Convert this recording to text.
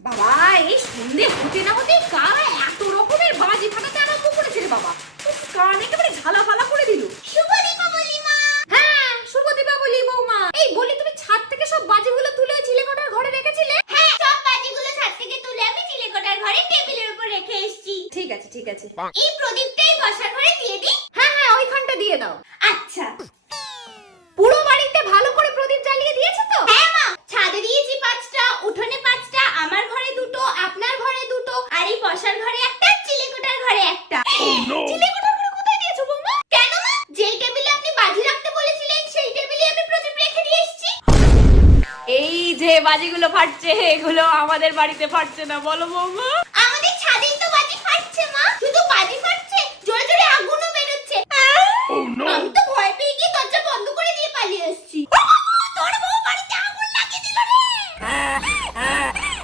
বাবা এই সন্ধে হতে না হতে কারা এত রকমের বাজি ফাটাতে আরম্ভ করেছে রে বাবা। কান একেবারে ঝালাফালা করে দিল। শুভ দীপাবলি মা। হ্যাঁ শুভ দীপাবলি বৌমা। এই বলি তুমি ছাদ থেকে সব বাজিগুলো তুলে ওই চিলেকোঠার ঘরে রেখেছিলে? হ্যাঁ সব বাজিগুলো ছাদ থেকে তুলে আমি চিলেকোঠার ঘরে টেবিলের উপর রেখে এসেছি। ঠিক আছে ঠিক আছে। এই প্রদীপটাই বসার ঘরে দিয়ে দিই? হ্যাঁ হ্যাঁ ওইখানটা দিয়ে দাও। আচ্ছা। পুরো বাড়িতে ভালো করে প্রদীপ জ্বালিয়ে দিয়েছো তো? হ্যাঁ মা, ছাদে দিয়েছি 5টা, উঠোনে 5টা, আমার ঘরে 2টো, আপনার ঘরে 2টো, আর এই বসার ঘরে একটা, চিলেকোঠার ঘরে একটা। চিলেকোঠার ঘরে কোথায় দিয়েছো বৌমা? কেন মা? যেই টেবিলে আপনি বাজি রাখতে বলেছিলেন সেই টেবিলে আমি প্রদীপ রেখে দিয়ে এসেছি। এই যে বাজিগুলো ফাটছে এগুলো আমাদের বাড়িতে ফাটছে না বলো বৌমা?